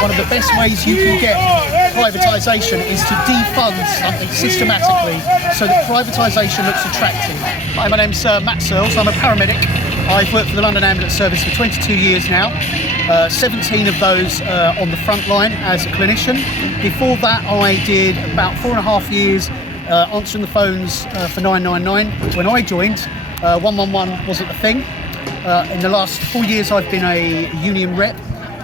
one of the best ways you can get privatisation is to defund something systematically so that privatisation looks attractive. Hi, my name's Matt Searles. I'm a paramedic. I've worked for the London Ambulance Service for 22 years now, 17 of those on the front line as a clinician. Before that, I did about 4.5 years answering the phones for 999. When I joined, 111 wasn't a thing. In the last 4 years, I've been a union rep,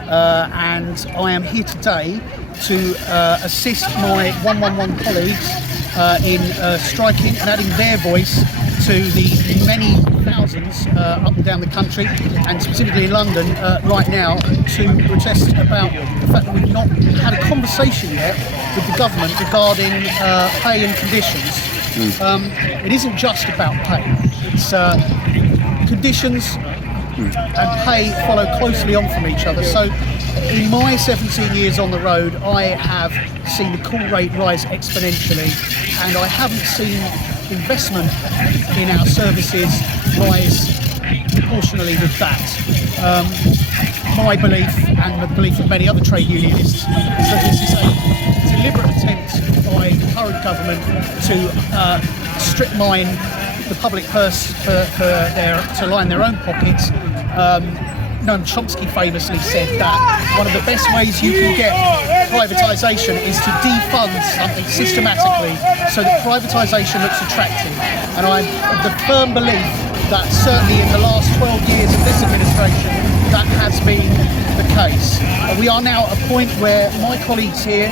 and I am here today to assist my 111 colleagues in striking and adding their voice to the many thousands up and down the country, and specifically in London right now, to protest about the fact that we've not had a conversation yet with the government regarding pay and conditions. It isn't just about pay, it's conditions and pay follow closely on from each other. So in my 17 years on the road, I have seen the call rate rise exponentially, and I haven't seen investment in our services rise proportionally with that. My belief, and the belief of many other trade unionists, is that this is a deliberate attempt by the current government to strip mine the public purse to line their own pockets. Noam Chomsky famously said that one of the best ways you can get privatisation is to defund something systematically so that privatisation looks attractive. And I'm of the firm belief that certainly in the last 12 years of this administration, that has been the case. We are now at a point where my colleagues here,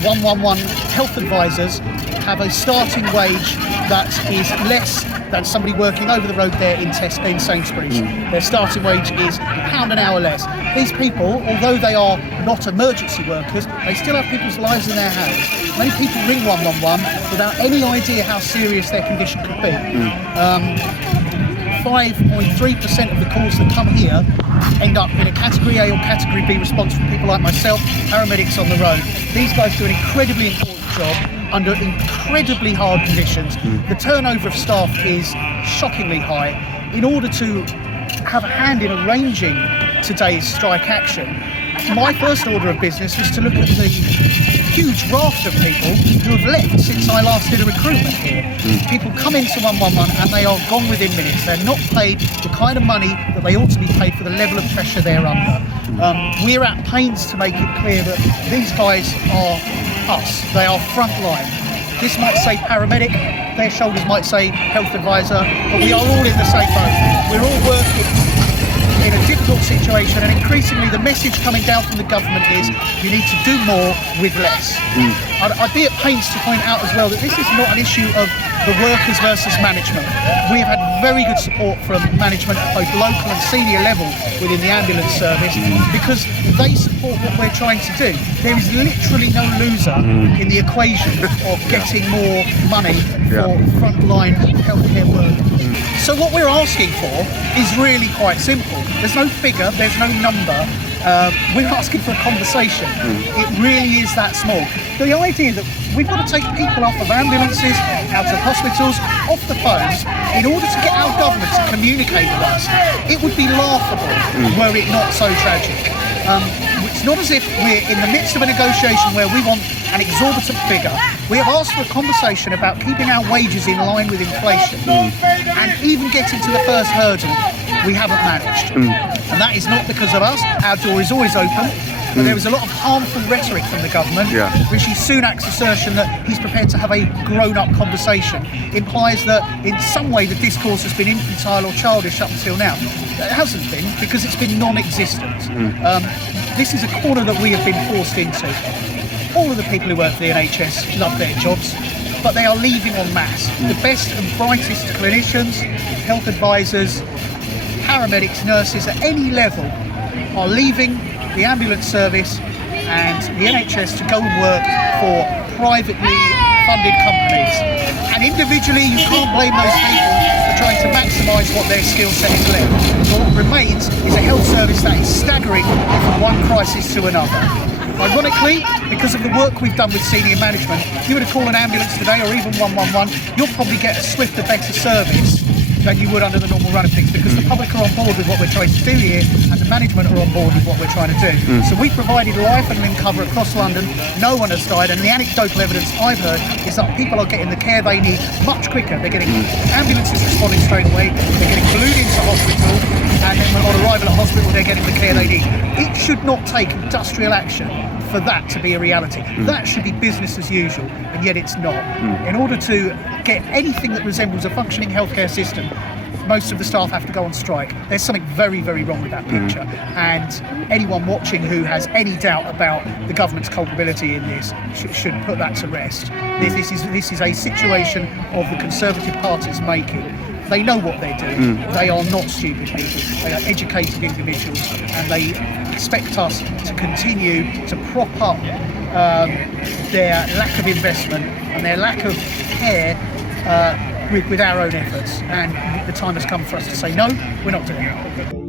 111 health advisors, have a starting wage that is less than somebody working over the road there in Sainsbury's. Their starting wage is £1 an hour less. These people, although they are not emergency workers, they still have people's lives in their hands. Many people ring 111 without any idea how serious their condition could be. 5.3% of the calls that come here end up in a Category A or Category B response from people like myself, paramedics on the road. These guys do an incredibly important job under incredibly hard conditions. The turnover of staff is shockingly high. In order to have a hand in arranging today's strike action, my first order of business was to look at the huge raft of people who have left since I last did a recruitment here. People come into 111 and they are gone within minutes. They're not paid the kind of money that they ought to be paid for the level of pressure they're under. We're at pains to make it clear that these guys are us. They are frontline. This might say paramedic, their shoulders might say health advisor, but we are all in the same boat. We're all working in a difficult situation, and increasingly the message coming down from the government is you need to do more with less. I'd be at pains to point out as well that this is not an issue of the workers versus management. We have had very good support from management at both local and senior level within the ambulance service, because they support what we're trying to do. There is literally no loser in the equation of getting more money for frontline healthcare workers. So what we're asking for is really quite simple. There's no figure, there's no number. We're asking for a conversation. It really is that small. The idea that we've got to take people off of ambulances, out of hospitals, off the phones, in order to get our government to communicate with us, it would be laughable were it not so tragic. It's not as if we're in the midst of a negotiation where we want an exorbitant figure. We have asked for a conversation about keeping our wages in line with inflation, and even getting to the first hurdle, we haven't managed. And that is not because of us. Our door is always open. But there was a lot of harmful rhetoric from the government. Rishi Sunak's assertion that he's prepared to have a grown-up conversation implies that in some way the discourse has been infantile or childish up until now. It hasn't been, because it's been non-existent. This is a corner that we have been forced into. All of the people who work for the NHS love their jobs, but they are leaving en masse. The best and brightest clinicians, health advisors, paramedics, nurses at any level are leaving the ambulance service and the NHS to go and work for privately funded companies. And individually, you can't blame those people for trying to maximise what their skill set is left. But what remains is a health service that is staggering from one crisis to another. Ironically, because of the work we've done with senior management, if you were to call an ambulance today or even 111, you'll probably get a swifter, better service than you would under the normal run of things, because the public are on board with what we're trying to do here, and the management are on board with what we're trying to do. So we provided life and limb cover across London. No one has died, and the anecdotal evidence I've heard is that people are getting the care they need much quicker. They're getting ambulances responding straight away, they're getting ballooned into hospital, and then on arrival at hospital they're getting the care they need. It should not take industrial action for that to be a reality. That should be business as usual, and yet it's not. In order to get anything that resembles a functioning healthcare system, most of the staff have to go on strike. There's something very, very wrong with that picture, and anyone watching who has any doubt about the government's culpability in this should put that to rest. This is a situation of the Conservative Party's making. They know what they're doing. They are not stupid people. They are educated individuals, and they expect us to continue to prop up their lack of investment and their lack of care with our own efforts. And the time has come for us to say, no, we're not doing it.